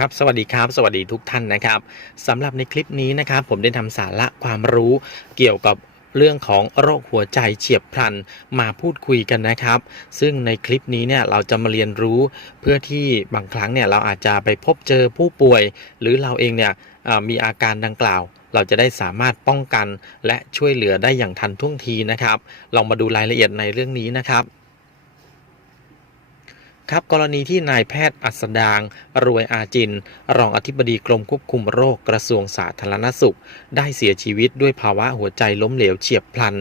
ครับ สวัสดีครับ สวัสดีทุกท่านนะครับสำหรับในคลิปนี้นะครับ ผมได้ทำสาระความรู้เกี่ยวกับเรื่องของโรคหัวใจเฉียบพลันมาพูดคุยกันนะครับ ซึ่งในคลิปนี้เนี่ยเราจะมาเรียนรู้เพื่อที่บางครั้งเนี่ยเราอาจจะไปพบเจอผู้ป่วย หรือเราเองเนี่ยมีอาการดังกล่าว เราจะได้สามารถป้องกันและช่วยเหลือได้อย่างทันท่วงทีนะครับ ลองมาดูรายละเอียดในเรื่องนี้นะครับ ครับกรณีที่นายแพทย์อัสดาง รวยอาจิน รองอธิบดีกรมควบคุมโรคกระทรวงสาธารณสุข ได้เสียชีวิตด้วยภาวะหัวใจล้มเหลวเฉียบพลัน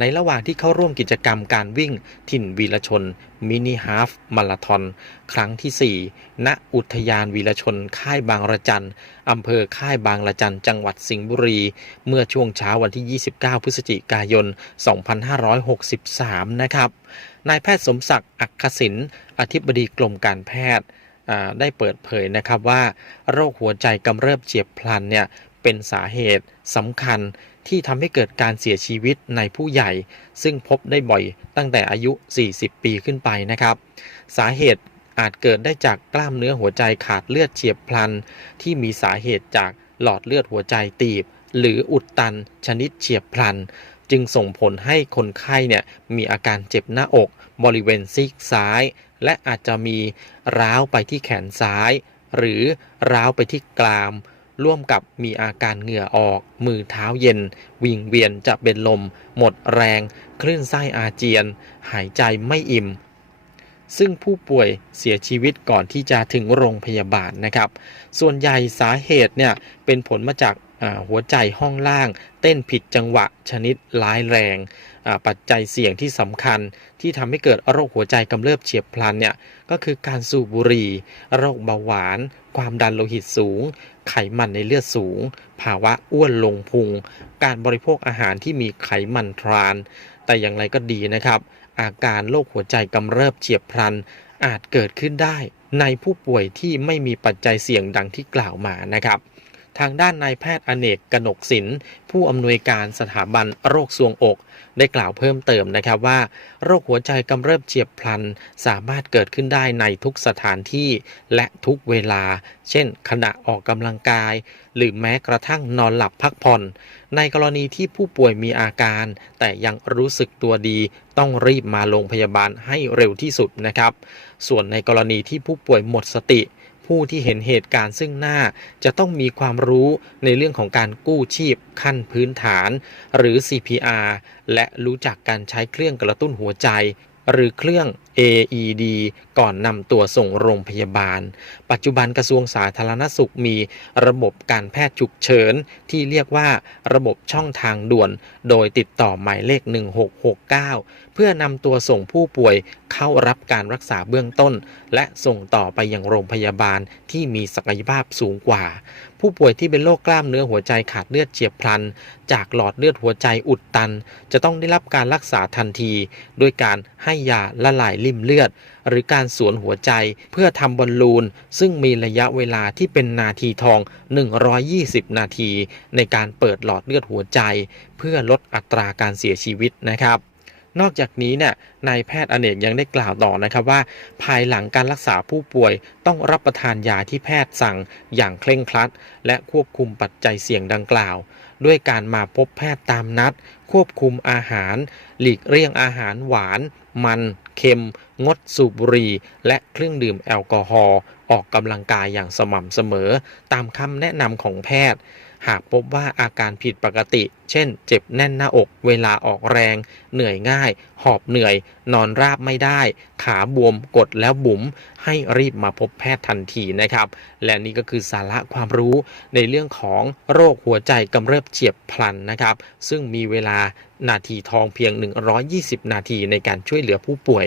ในระหว่างที่เข้าร่วมกิจกรรมการวิ่ง ถิ่นวีรชน มินิฮาฟมาราทอน ครั้งที่ 4 ณ อุทยานวีรชน ค่ายบางระจันอำเภอค่ายบางระจันจังหวัดสิงห์บุรี เมื่อช่วงเช้าวันที่ 29 พฤศจิกายน 2563 นะครับ นายแพทย์สมศักดิ์อักขศินอธิบดีกรมการแพทย์ได้เปิดเผยนะครับว่า โรคหัวใจกำเริบเฉียบพลันเนี่ยเป็นสาเหตุสำคัญที่ทำให้เกิดการเสียชีวิตในผู้ใหญ่ ซึ่งพบได้บ่อยตั้งแต่อายุ 40 ปีขึ้นไปนะครับ สาเหตุอาจเกิดได้จากกล้ามเนื้อหัวใจขาดเลือดเฉียบพลัน ที่มีสาเหตุจากหลอดเลือดหัวใจตีบ หรืออุดตันชนิดเฉียบพลัน จึงส่งผลให้คนไข้เนี่ยมีอาการเจ็บหน้าอกบริเวณซีกซ้าย และอาจจะมีร้าวไปที่แขนซ้าย หรือร้าวไปที่กราม ร่วมกับมีอาการเหงื่อออก มือเท้าเย็น วิงเวียนจะเป็นลม หมดแรง คลื่นไส้อาเจียน หายใจไม่อิ่ม ซึ่งผู้ป่วยเสียชีวิตก่อนที่จะถึงโรงพยาบาลนะครับ ส่วนใหญ่สาเหตุเนี่ยเป็นผลมาจาก หัวใจห้องล่าง เต้นผิดจังหวะชนิดร้ายแรง ปัจจัยเสี่ยงที่สำคัญที่ทำให้เกิดโรคหัวใจกำเริบเฉียบพลันเนี่ยก็คือการสูบบุหรี่ โรคเบาหวาน ความดันโลหิตสูง ไขมันในเลือดสูง ภาวะอ้วนลงพุง การบริโภคอาหารที่มีไขมันทราน แต่อย่างไรก็ดีนะครับ อาการโรคหัวใจกำเริบเฉียบพลันอาจเกิดขึ้นได้ในผู้ป่วยที่ไม่มีปัจจัยเสี่ยงดังที่กล่าวมานะครับ ทางด้านนายแพทย์อเนกกนกศิลป์ผู้อำนวยการสถาบันโรคทรวงอก ได้กล่าวเพิ่มเติมนะครับว่า โรคหัวใจกำเริบเฉียบพลัน สามารถเกิดขึ้นได้ในทุกสถานที่และทุกเวลา เช่น ขณะออกกำลังกาย หรือแม้กระทั่งนอนหลับพักผ่อน ในกรณีที่ผู้ป่วยมีอาการ แต่ยังรู้สึกตัวดี ต้องรีบมาโรงพยาบาลให้เร็วที่สุดนะครับ ส่วนในกรณีที่ผู้ป่วยหมดสติ ผู้ที่เห็นเหตุการณ์ซึ่งหน้า จะต้องมีความรู้ในเรื่องของการกู้ชีพขั้นพื้นฐาน หรือ CPR และรู้จักการใช้เครื่องกระตุ้นหัวใจหรือเครื่อง AED ก่อนนำตัวส่งโรงพยาบาล ปัจจุบันกระทรวงสาธารณสุขมีระบบการแพทย์ฉุกเฉิน ที่เรียกว่าระบบช่องทางด่วน โดยติดต่อหมายเลข 1669 เพื่อนำตัวส่งผู้ป่วย เข้ารับการรักษาเบื้องต้น และส่งต่อไปยังโรงพยาบาลที่มีศักยภาพสูงกว่า ผู้ป่วยที่เป็นโรคกล้ามเนื้อหัวใจขาดเลือดเฉียบพลัน จากหลอดเลือดหัวใจอุดตัน จะต้องได้รับการรักษาทันทีด้วยการให้ยาละลายริ่มเลือด หรือการสวนหัวใจเพื่อทำบอลลูน ซึ่งมีระยะเวลาที่เป็นนาทีทอง 120 นาที ในการเปิดหลอดเลือดหัวใจ เพื่อลดอัตราการเสียชีวิตนะครับ นอกจากนี้เนี่ยนายแพทย์อเนกยังได้กล่าวต่อนะครับว่า ภายหลังการรักษาผู้ป่วยต้องรับประทานยาที่แพทย์สั่งอย่างเคร่งครัด และควบคุมปัจจัยเสี่ยงดังกล่าว ด้วยการมาพบแพทย์ตามนัด ควบคุมอาหาร หลีกเลี่ยงอาหารหวาน มัน เค็ม งดสูบบุหรี่และเครื่องดื่มแอลกอฮอล์ออกกำลังกายอย่างสม่ำเสมอ ตามคำแนะนำของแพทย์ หากพบว่าอาการผิดปกติ เช่น เจ็บแน่นหน้าอก เวลาออกแรง เหนื่อยง่าย หอบเหนื่อย นอนราบไม่ได้ ขาบวมกดแล้วบุ๋ม ให้รีบมาพบแพทย์ทันทีนะครับ และนี่ก็คือสาระความรู้ในเรื่องของโรคหัวใจกำเริบเฉียบพลันนะครับ ซึ่งมีเวลานาทีทองเพียง 120 นาทีในการช่วยเหลือผู้ป่วย